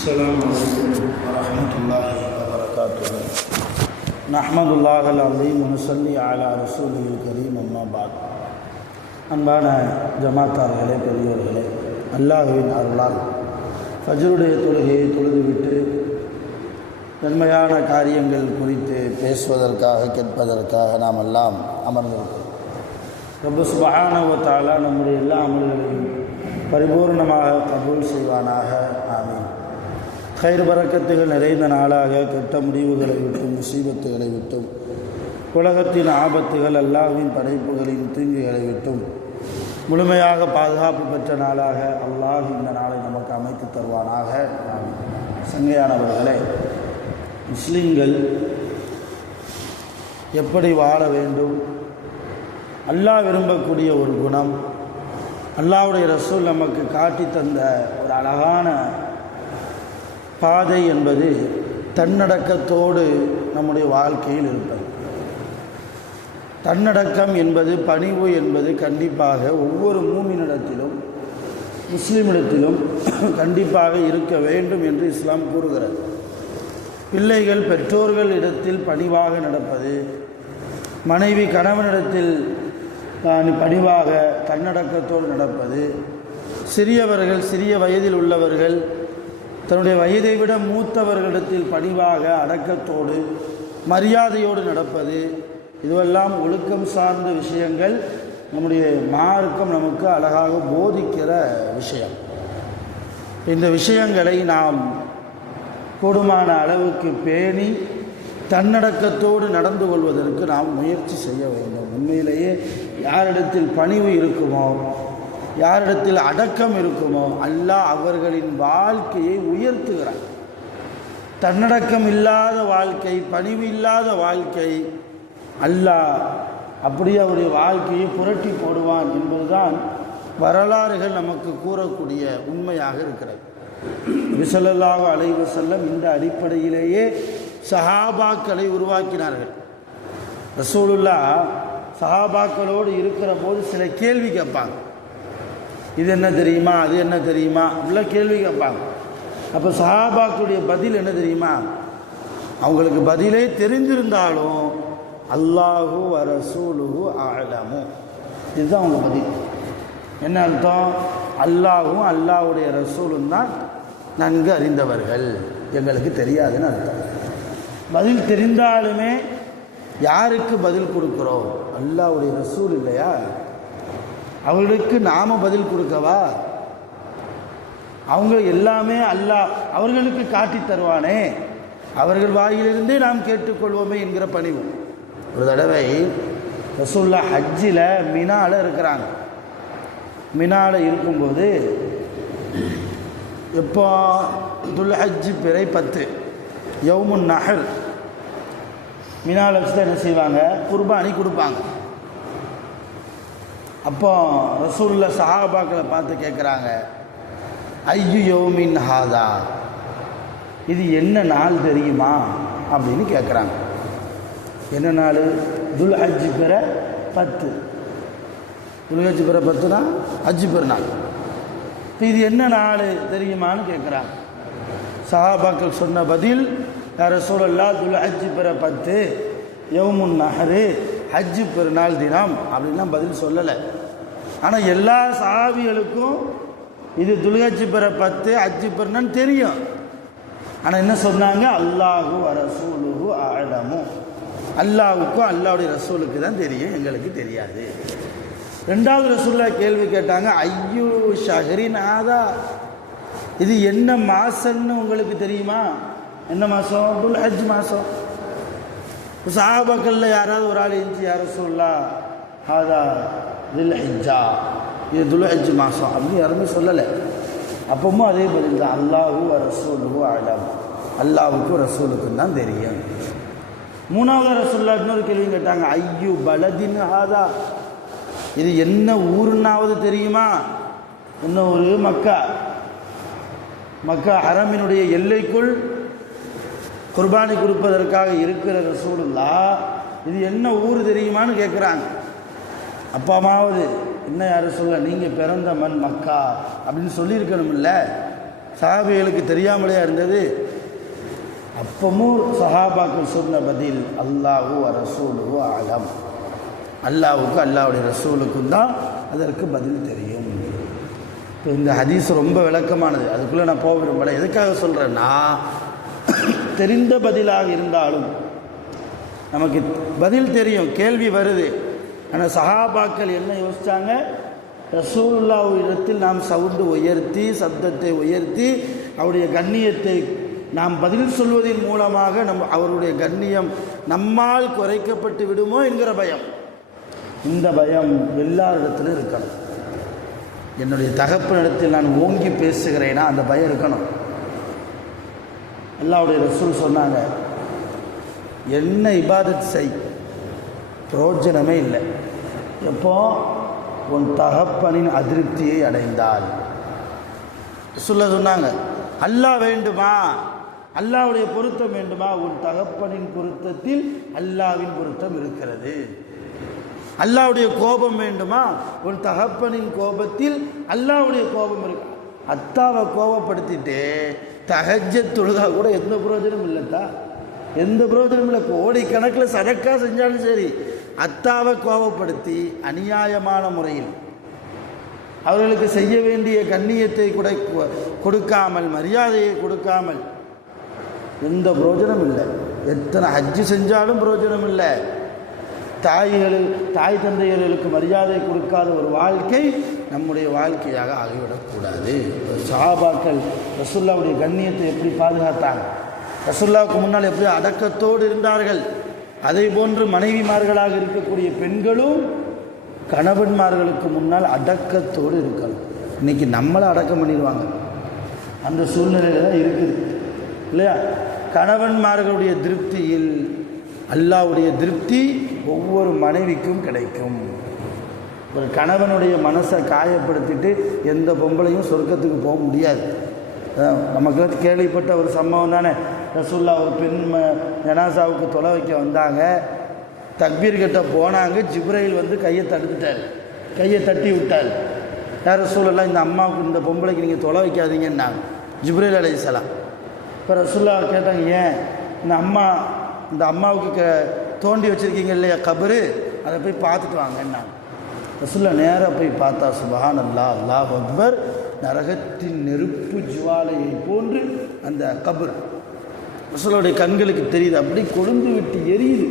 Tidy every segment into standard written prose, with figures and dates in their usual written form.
السلام عليكم ورحمة الله وبركاته. نحمد الله العظيم ونصلي على رسوله الكريم أما بعد. அன்பான ஜமாத்தார்களே, பெரியோர்களே, அல்லாஹ்வின் அருளால் ஃபஜ்ருடைய தொழுகையை தொழுதுவிட்டு நன்மையான காரியங்கள் குறித்து பேசுவதற்காக கேட்பதற்காக நாம் எல்லாம் அமர்ந்திருக்கிறோம். ரப்பு சுப்ஹானஹு வ தஆலா நம்முடைய எல்லா அமல்களையும் பரிபூர்ணமாக கபூல் செய்வானாக. ஆமீன். கைர் பரக்கத்துகள் நிறைந்த நாளாக கெட்ட முடிவுகளை விட்டும் முசீபத்துகளை விட்டும் உலகத்தின் ஆபத்துகள் அல்லாஹ்வின் படைப்புகளின் தீங்குகளை விட்டும் முழுமையாக பாதுகாப்பு பெற்ற நாளாக அல்லாஹ் இந்த நாளை நமக்கு அமைத்து தருவானாக. சங்கையானவர்களே, முஸ்லிம்கள் எப்படி வாழ வேண்டும், அல்லாஹ் விரும்பக்கூடிய ஒரு குணம், அல்லாஹ்வுடைய ரசூல் நமக்கு காட்டி தந்த ஒரு அழகான பாதை என்பது தன்னடக்கத்தோடு நம்முடைய வாழ்க்கையில் இருப்பது. தன்னடக்கம் என்பது, பணிவு என்பது கண்டிப்பாக ஒவ்வொரு மூமினிடத்திலும் முஸ்லிமிடத்திலும் கண்டிப்பாக இருக்க வேண்டும் என்று இஸ்லாம் கூறுகிறது. பிள்ளைகள் பெற்றோர்கள் இடத்தில் பணிவாக நடப்பது, மனைவி கணவனிடத்தில் பணிவாக தன்னடக்கத்தோடு நடப்பது, சிறியவர்கள் சிறிய வயதில் உள்ளவர்கள் தன்னுடைய வயதை விட மூத்தவர்களிடத்தில் பணிவாக அடக்கத்தோடு மரியாதையோடு நடப்பது, இதுவெல்லாம் ஒழுக்கம் சார்ந்த விஷயங்கள். நம்முடைய மார்க்கம் நமக்கு அழகாக போதிக்கிற விஷயம். இந்த விஷயங்களை நாம் கூடுமான அளவுக்கு பேணி தன்னடக்கத்தோடு நடந்து கொள்வதற்கு நாம் முயற்சி செய்ய வேண்டும். உண்மையிலேயே யாரிடத்தில் பணிவு இருக்குமோ, யாரிடத்தில் அடக்கம் இருக்குமோ, அல்லாஹ் அவர்களின் வாழ்க்கையை உயர்த்துகிறார். தன்னடக்கம் இல்லாத வாழ்க்கை, பணிவு இல்லாத வாழ்க்கை, அல்லாஹ் அப்படியே அவருடைய வாழ்க்கையை புரட்டி போடுவான் என்பதுதான் வரலாறுகள் நமக்கு கூறக்கூடிய உண்மையாக இருக்கிறது. நபி ஸல்லல்லாஹு அலைஹி வஸல்லம் இந்த அடிப்படையிலேயே சஹாபாக்களை உருவாக்கினார்கள். ரசூலுல்லாஹ் சஹாபாக்களோடு இருக்கிற போது சில கேள்வி கேட்பாங்க. இது என்ன தெரியுமா, அது என்ன தெரியுமா, உள்ள கேள்வி கேட்பாங்க. அப்போ சஹாபாக்களுடைய பதில் என்ன தெரியுமா? அவங்களுக்கு பதிலே தெரிந்திருந்தாலும் அல்லாஹு வ ரசூலுஹு அஅலமு, இதுதான் அவங்க பதில். என்ன அர்த்தம்? அல்லாஹும் அல்லாஹ்வுடைய ரசூலும் தான் நன்கு அறிந்தவர்கள், எங்களுக்கு தெரியாதுன்னு அர்த்தம். பதில் தெரிந்தாலுமே யாருக்கு பதில் கொடுக்குறோம்? அல்லாஹ்வுடைய ரசூல் இல்லையா, அவர்களுக்கு நாம பதில் கொடுக்கவா? அவங்க எல்லாமே அல்லாஹ் அவர்களுக்கு காட்டி தருவானே, அவர்கள் வாயிலிருந்தே நாம் கேட்டுக்கொள்வோமே என்கிற பணிவு. ஒரு தடவை ரசூலுல்லாஹ் ஹஜ்ஜில் மினால இருக்கிறாங்க. மினால இருக்கும்போது எப்போ துல்ஹஜ் பிறை 10 யௌமுன் நஹர், மினால வச்சு தான் என்ன செய்வாங்க, குர்பானி கொடுப்பாங்க. அப்போ ரசூலுல்லாஹ் சஹாபாக்களை பார்த்து கேட்குறாங்க, ஐயு யௌமின் ஹாதா, இது என்ன நாள் தெரியுமா அப்படின்னு கேட்குறாங்க. என்ன நாள்? துல்ஹஜ் பிற 10. துல்ஹஜ் பிற 10னா ஹஜ் பெருநாள். இப்போ இது என்ன நாள் தெரியுமான்னு கேட்குறாங்க. சஹாபாக்கள் சொன்ன பதில், யா ரசூலல்லாஹ், துல்ஹஜ் பிற 10 யௌமுன் நஹரு, ஹஜ் பெருநாள் தினம் அப்படின்லாம் பதில் சொல்லலை. ஆனால் எல்லா சஹாபிகளுக்கும் இது துல்ஹஜ் பிற 10 ஹஜ் பெருநாள் தெரியும். ஆனால் என்ன சொன்னாங்க? அல்லாஹு வ ரசூலுஹு அஅலமு, அல்லாஹ்வுக்கும் அல்லாஹ்வுடைய ரசூலுக்கு தான் தெரியும், எங்களுக்கு தெரியாது. ரெண்டாவது ரசூலுல்லாஹ் கேள்வி கேட்டாங்க, ஐயோ ஷஹரின் ஹாதா, இது என்ன மாசம்னு உங்களுக்கு தெரியுமா? என்ன மாதம்? துல்ஹஜ் மாதம். சஹாபாக்களில் யாராவது ஒரு ஆள் இருந்துச்சு, யா ரசூலுல்லாஹ் ஹாதா துல்ஹிஜ்ஜா, இது துல்ஹஜ் மாதம் அப்படின்னு யாருமே சொல்லலை. அப்பவும் அதே பதில் தான், அல்லாஹு வ ரசூலுஹு அஅலம், அல்லாஹ்வுக்கும் ரசூலுக்கும் தான் தெரியும். மூணாவது ரசூலுல்லாஹ் இன்னொரு கேள்வி கேட்டாங்க, ஐயோ பலதின் ஹாதா, இது என்ன ஊருன்னாவது தெரியுமா? என்ன ஊரு? மக்கா. மக்கா ஹரமினுடைய எல்லைக்குள் குர்பானி கொடுப்பதற்காக இருக்கிற ரசூலுல்லாஹ் இது என்ன ஊர் தெரியுமான்னு கேட்குறாங்க. அப்பாமாவது என்ன யாரும் சொல்ல, நீங்கள் பிறந்த மண் மக்கா அப்படின்னு சொல்லியிருக்கணும்ல. சஹாபிகளுக்கு தெரியாமலே இருந்தது. அப்பமும் சஹாபாக்கள் சொன்ன பதில் அல்லாஹு ரசூலுஹு அலம், அல்லாஹ்வுக்கு அல்லாஹ்வுடைய ரசூலுக்கும் தான் அதற்கு பதில் தெரியும். இப்போ இந்த ஹதீஸ் ரொம்ப விளக்கமானது, அதுக்குள்ளே நான் போக விரும்பலை. எதுக்காக சொல்கிறேன்னா, தெரிந்த பதிலாக இருந்தாலும் நமக்கு பதில் தெரியும், கேள்வி வருது. ஆனால் சஹாபாக்கள் என்ன யோசித்தாங்க? ரசூலுல்லாஹ் இடத்தில் நாம் சவுண்டு உயர்த்தி, சப்தத்தை உயர்த்தி, அவருடைய கண்ணியத்தை நாம் பதில் சொல்வதன் மூலமாக அவருடைய கண்ணியம் நம்மால் குறைக்கப்பட்டு விடுமோ என்கிற பயம். இந்த பயம் எல்லாரிடத்திலும் இருக்கணும். என்னுடைய தகப்பனிடத்தில் நான் ஓங்கி பேசுகிறேன்னா அந்த பயம் இருக்கணும். அல்லாஹ்வுடைய ரசூல் சொன்னாங்க, என்ன இபாதத் செய், பிரயோஜனமே இல்லை. எப்போ உன் தகப்பனின் அதிருப்தியை அடைந்தால். ரசூலுல்லாஹ் சொன்னாங்க, அல்லாஹ் வேண்டுமா, அல்லாஹ்வுடைய பொருத்தம் வேண்டுமா, உன் தகப்பனின் பொருத்தத்தில் அல்லாஹ்வின் பொருத்தம் இருக்கிறது. அல்லாஹ்வுடைய கோபம் வேண்டுமா, உன் தகப்பனின் கோபத்தில் அல்லாஹ்வுடைய கோபம் இருக்கு. அத்தாவை கோபப்படுத்திட்டு தஹஜ்ஜத் தொழுதா கூட எந்த பிரயோஜனம் இல்லைத்தா, எந்த பிரயோஜனம் இல்லை. கோடிக்கணக்கில் சதக்கா செஞ்சாலும் சரி, அத்தாவை கோபப்படுத்தி அநியாயமான முறையில் அவர்களுக்கு செய்ய வேண்டிய கண்ணியத்தை கூட கொடுக்காமல், மரியாதையை கொடுக்காமல் எந்த பிரயோஜனம் இல்லை. எத்தனை ஹஜ்ஜு செஞ்சாலும் பிரயோஜனம் இல்லை. தாய் தந்தையர்களுக்கு மரியாதை கொடுக்காத ஒரு வாழ்க்கை நம்முடைய வாழ்க்கையாக ஆகிவிடக்கூடாது. சஹாபாக்கள் ரசூலுல்லாஹ்வுடைய கண்ணியத்தை எப்படி பாதுகாத்தாங்க, ரசூலுல்லாஹ்வுக்கு முன்னால் எப்படி அடக்கத்தோடு இருந்தார்கள், அதே போன்று மனைவிமார்களாக இருக்கக்கூடிய பெண்களும் கணவன்மார்களுக்கு முன்னால் அடக்கத்தோடு இருக்கணும். இன்றைக்கி நம்மளை அடக்கம் பண்ணிடுவாங்க, அந்த சூழ்நிலையில் தான் இருக்குது இல்லையா? கணவன்மார்களுடைய திருப்தியில் அல்லாஹ்வுடைய திருப்தி ஒவ்வொரு மனைவிக்கும் கிடைக்கும். ஒரு கணவனுடைய மனசை காயப்படுத்திட்டு எந்த பொம்பளையும் சொர்க்கத்துக்கு போக முடியாது. நமக்கு கேள்விப்பட்ட ஒரு சம்பவம் தானே. ரசூலுல்லாஹ் ஒரு பெண் ஜனாசாவுக்கு தொலை வைக்க வந்தாங்க, தக்பீர் கிட்ட போனாங்க, ஜிப்ரைல் வந்து கையை தடுத்துட்டார், கையை தட்டி விட்டார். யார் ரசூலுல்லாஹ், இந்த அம்மாவுக்கு, இந்த பொம்பளைக்கு நீங்கள் தொலை வைக்காதீங்கன்னாங்க ஜிப்ரைல் அலைஹிஸ்ஸலாம். இப்போ ரசூலுல்லாஹ் கேட்டாங்க, ஏன் இந்த அம்மாவுக்கு தோண்டி வச்சுருக்கீங்க இல்லையா கபரு, அதை போய் பார்த்துட்டு வாங்கன்னாங்க. ரசூலுல்லாஹ் நேராக போய் பார்த்தா, சுப்ஹானல்லாஹ், அல்லாஹ் அக்பர், நரகத்தின் நெருப்பு ஜுவாலையை போன்று அந்த கபர் ரசூலுல்லாஹ்வுடைய கண்களுக்கு தெரியுது, அப்படி கொழுந்து விட்டு எரியுது.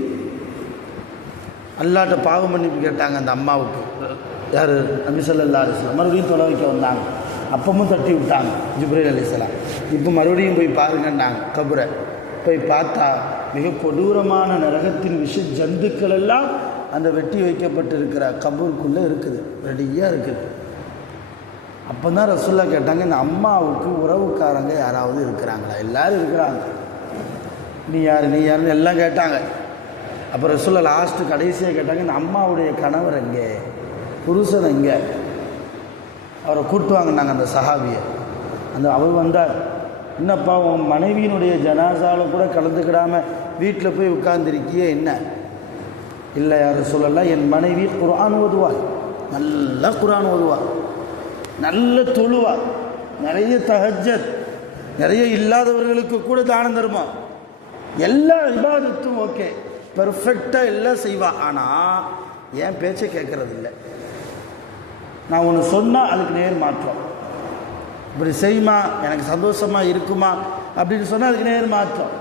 அல்லாஹ்ட்ட பாவ மன்னிப்பு கேட்டாங்க அந்த அம்மாவுக்கு. யார்? நபி ஸல்லல்லாஹு அலைஹி வஸல்லம். மறுபடியும் தொலை வைக்க வந்தாங்க, அப்பமும் தட்டி விட்டாங்க ஜிப்ரீல் அலைஹிஸ்ஸலாம். இப்போ மறுபடியும் போய் பாருங்கன்னாங்க கபரை. போய் பார்த்தா மிக கொடூரமான நரகத்தின் ஜந்துக்கள் எல்லாம் அந்த வெட்டி வைக்கப்பட்டிருக்கிற கபருக்குள்ளே இருக்குது, ரெடியாக இருக்குது. அப்போ தான் ரசூலுல்லாஹ் கேட்டாங்க, இந்த அம்மாவுக்கு உறவுக்காரங்க யாராவது இருக்கிறாங்களா? எல்லோரும் இருக்கிறாங்க, நீ யாருன்னு எல்லாம் கேட்டாங்க. அப்போ ரசூலுல்லாஹ் லாஸ்ட்டு கடைசியாக கேட்டாங்க, இந்த அம்மாவுடைய கணவர் எங்கே, புருஷன் எங்கே? அவரை கூப்பிட்டு வாங்கினாங்க அந்த சஹாபியை. அவர் வந்தார். என்னப்பா, உன் மனைவியினுடைய ஜனாசாவில் கூட கலந்துக்கிடாமல் வீட்டில் போய் உட்கார்ந்துருக்கியே என்ன? இல்லை யார் சொல்லலாம், என் மனைவி குர்ஆன் ஓதுவாள், நல்லா குர்ஆன் ஓதுவாள், நல்ல தொழுவாள், நிறைய தஹஜ்ஜத், நிறைய இல்லாதவர்களுக்கு கூட தானம் தருமா, எல்லா இபாதத்தும் ஓகே, பெர்ஃபெக்டாக எல்லாம் செய்வா. ஆனால் என் பேச்சை கேட்கறது இல்லை. நான் ஒன்று சொன்னால் அதுக்கு நேர் மாற்றம், இப்படி செய்யுமா, எனக்கு சந்தோஷமாக இருக்குமா அப்படின்னு சொன்னால் அதுக்கு நேர் மாற்றம்.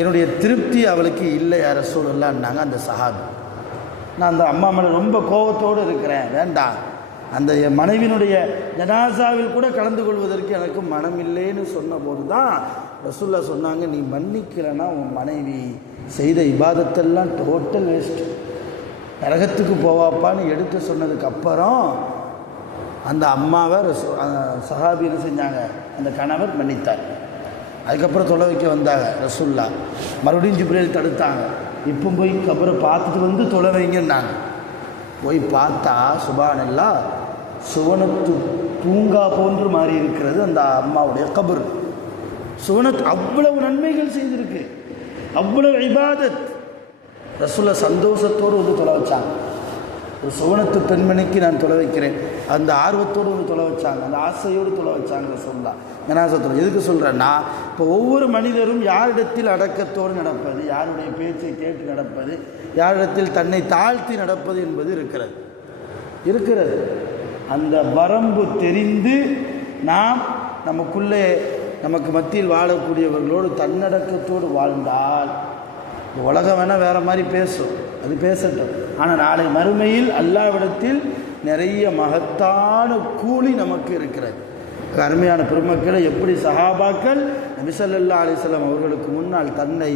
என்னுடைய திருப்தி அவளுக்கு இல்லை யார சூழல்லான்னாங்க அந்த சஹாபி. நான் அந்த அம்மா மேலே ரொம்ப கோபத்தோடு இருக்கிறேன், வேண்டாம், அந்த என் மனைவியினுடைய ஜனாசாவில் கூட கலந்து கொள்வதற்கு எனக்கு மனம் இல்லைன்னு சொன்னபோது தான் ரசூலுல்லாஹ் சொன்னாங்க, நீ மன்னிக்கலைன்னா உன் மனைவி செய்த இபாதத்தெல்லாம் டோட்டல் வேஸ்ட், நரகத்துக்கு போவாப்பான்னு எடுத்து சொன்னதுக்கப்புறம் அந்த அம்மாவை சஹாபி என்ன செஞ்சாங்க, அந்த கணவர் மன்னித்தார். அதுக்கப்புறம் தொலை வைக்க வந்தாங்க ரசூலுல்லாஹ். மறுபடியும் ஜிப்ரீல் தடுத்தாங்க, இப்போ போய் கபரை பார்த்துட்டு வந்து தொலை வைங்கன்னாங்க. போய் பார்த்தா சுப்ஹானல்லாஹ், சுவனத்து பூங்கா போன்று மாறி இருக்கிறது அந்த அம்மாவுடைய கபர். சுவனத் அவ்வளவு நன்மைகள் செய்திருக்கு, அவ்வளவு இபாதத். ரசூலுல்லாஹ் சந்தோஷத்தோடு வந்து தொலை வச்சாங்க. ஒரு சுவனத்து பெண்மணிக்கு நான் தொலை வைக்கிறேன். அந்த ஆர்வத்தோடு வந்து தொலை வச்சாங்க, அந்த ஆசையோடு தொலை வச்சாங்க சொல்லலாம். ஜனாசத்தில் எதுக்கு சொல்கிறேன்னா, இப்போ ஒவ்வொரு மனிதரும் யாரிடத்தில் அடக்கத்தோடு நடப்பது, யாருடைய பேச்சை கேட்டு நடப்பது, யாரிடத்தில் தன்னை தாழ்த்தி நடப்பது என்பது இருக்கிறது. அந்த வரம்பு தெரிந்து நாம் நமக்குள்ளே நமக்கு மத்தியில் வாழக்கூடியவர்களோடு தன்னடக்கத்தோடு வாழ்ந்தால், உலகம் வேணால் வேறு மாதிரி பேசும், அது பேசட்டும். ஆனால் நாளை மறுமையில் அல்லாஹ்விடத்தில் நிறைய மகத்தான கூலி நமக்கு இருக்கிறது. அருமையான பெருமக்களை, எப்படி சஹாபாக்கள் நபி ஸல்லல்லாஹு அலைஹி வஸல்லம் அவர்களுக்கு முன்னால் தன்னை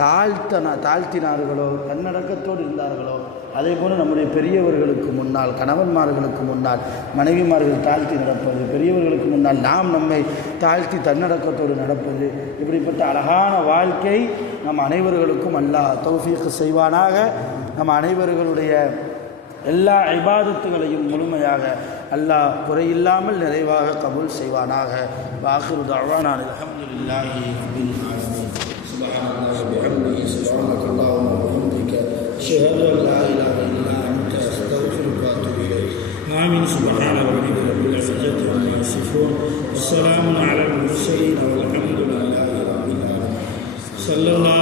தாழ்த்தினார்களோ, தன்னடக்கத்தோடு இருந்தார்களோ, அதே போல் நம்முடைய பெரியவர்களுக்கு முன்னால், கணவன்மார்களுக்கு முன்னால் மனைவிமார்கள் தாழ்த்தி நடப்பது, பெரியவர்களுக்கு முன்னால் நாம் நம்மை தாழ்த்தி தன்னடக்கத்தோடு நடப்பது, இப்படிப்பட்ட அழகான வாழ்க்கை நம் அனைவர்களுக்கும் அல்லாஹ் தௌஃபீக் செய்வானாக. நம் அனைவர்களுடைய எல்லா இபாதத்துகளையும் முழுமையாக அல்லாஹ் குறையில்லாமல் நிறைவாக கபூல் செய்வானாக. வாஹிரு தஅவானா அல்ஹம்துலில்லாஹி ரப்பில் ஆலமீன். சுப்ஹானல்லாஹி வ பிஹம்திஹி சுப்ஹானக அல்லாஹும்ம வ பிஹம்திக அஷ்ஹது அன் லா இலாஹா இல்லா அன்த அஸ்தக்ஃபிருக வ அத்தூபு இலைக். ஆமீன். சுப்ஹான ரப்பிக ரப்பில் இஸ்ஸத்தி அம்மா யசிஃபூன் வ ஸலாமுன் அலல் முர்ஸலீன் வல்ஹம்துலில்லாஹி ரப்பில் ஆலமீன். ஸல்லல்லாஹு